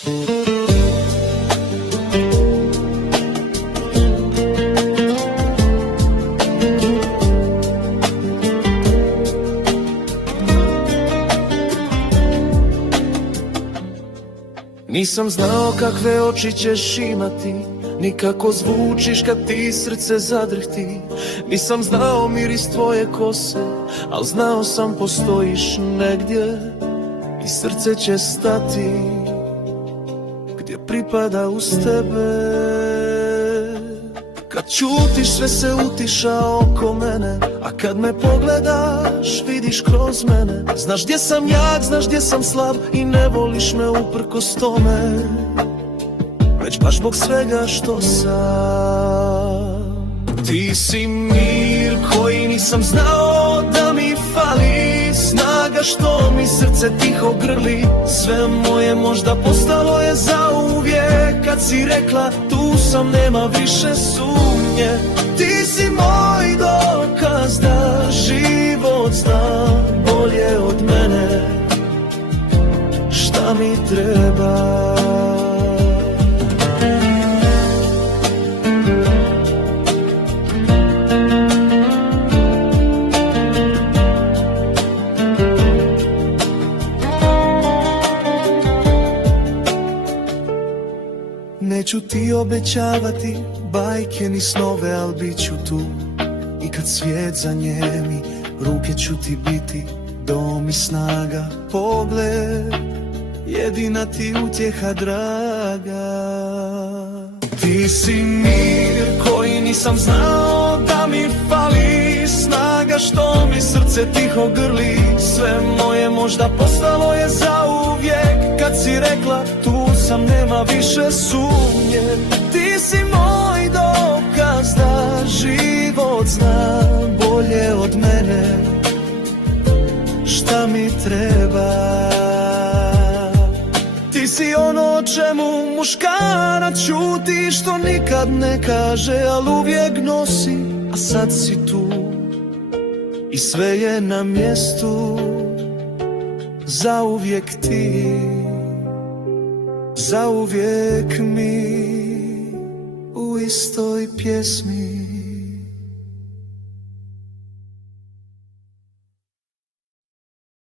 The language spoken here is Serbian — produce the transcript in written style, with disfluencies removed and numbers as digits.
Nisam znao kakve oči ćeš imati, ni kako zvučiš kad ti srce zadrhti. Nisam znao miris tvoje kose, al znao sam postojiš negdje i srce će stati gdje pripada uz tebe. Kad ćutiš sve se utiša oko mene, a kad me pogledaš vidiš kroz mene. Znaš gdje sam jak, znaš gdje sam slab i ne voliš me uprkos tome, već baš zbog svega što sam. Ti si mir koji nisam znao da mi fali, snaga što mi srce tiho grli. Sve moje možda postalo je zauvijek kad si rekla tu sam, nema više sumnje. Ti si moj dokaz da život zna bolje od mene šta mi treba. Neću ti obećavati bajke ni snove, al bit ću tu i kad svijet zanjemi. Ruke ću ti biti dom i snaga, pogled jedina ti utjeha draga. Ti si mir koji nisam znao da mi fali, snaga što mi srce tiho grli. Sve moje možda postalo je zauvijek kad si rekla tu sam, nema više sumnje. Ti si moj dokaz da život zna bolje od mene šta mi treba. Ti si ono o čemu muškarac ćuti, što nikad ne kaže, al uvijek nosi. A sad si tu i sve je na mjestu, zauvijek ti, zauvijek mi u istoj pjesmi.